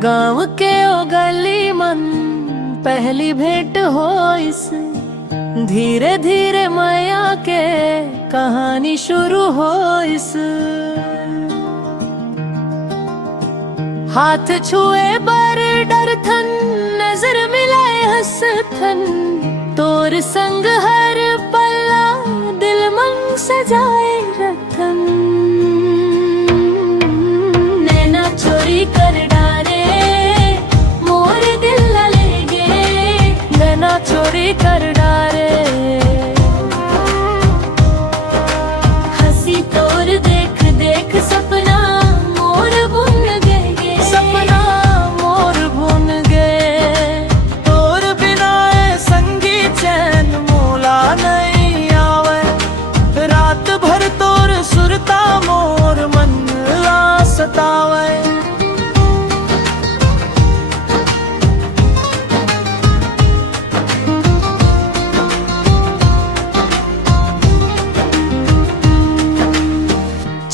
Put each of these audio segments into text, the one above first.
गाँव के ओ गली मन पहली भेंट हो इस, धीरे धीरे माया के कहानी शुरू हो इस। हाथ छुए बर डर थन, नजर मिलाए हंस थन, तोर संग हर पल्ला दिल मन सजाए रतन। नैना चोरी कर डारे मोर दिल ले गे, नैना चोरी कर डारे। हंसी तोर देख देख सपना मोर बुन गए, सपना मोर बुन गए। तोर बिना ए संगी चैन मोला नहीं आवे, रात भर तोर सुरता मोर मन ला सतावे।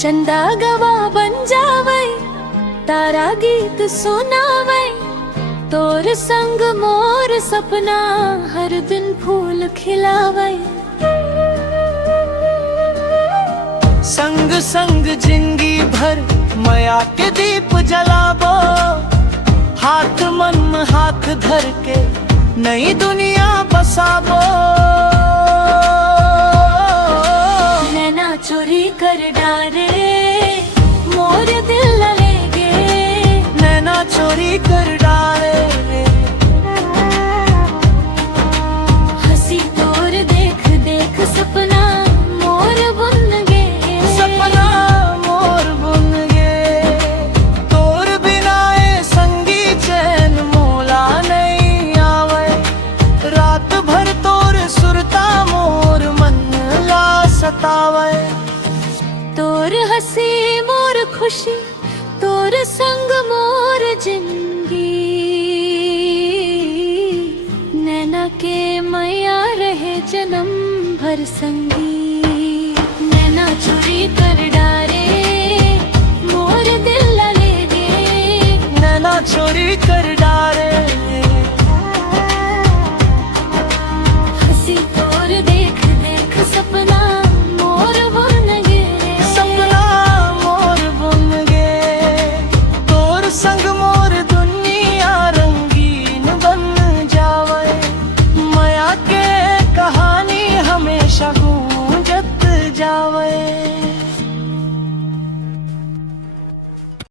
चंदा गवा बन जावे, तारा गीत सुनावे, तोर संग मोर सपना हर दिन फूल खिलावे। संग संग जिंदगी भर माया के दीप जलाबो, हाथ मन में हाथ धर के नई दुनिया बसाबो। नैना चोरी कर डारे मोर दिल ले गे, नैना चोरी कर डारे। हंसी तोर देख देख सपना मोर बुन गे, सपना मोर बुन गे। तोर बिना ए संगी चैन मोला नहीं आवे, रात भर तोर सुरता मोर मन ला सतावे। तोर हंसी मोर खुशी, तोर संग मोर जिंदगी। नैना के मैया रहे जन्म भर संगी। नैना चोरी कर डारे मोर दिल ले गे, नैना चोरी कर डारे।